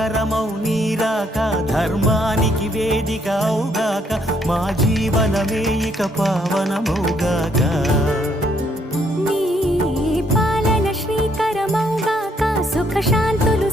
మంగళకరమౌ నీరాక ధర్మానికి వేదిక అవుగాక మా జీవనమే ఇక పావనమౌగాక నీ పాలన శ్రీకరమౌగాక సుఖ శాంతులు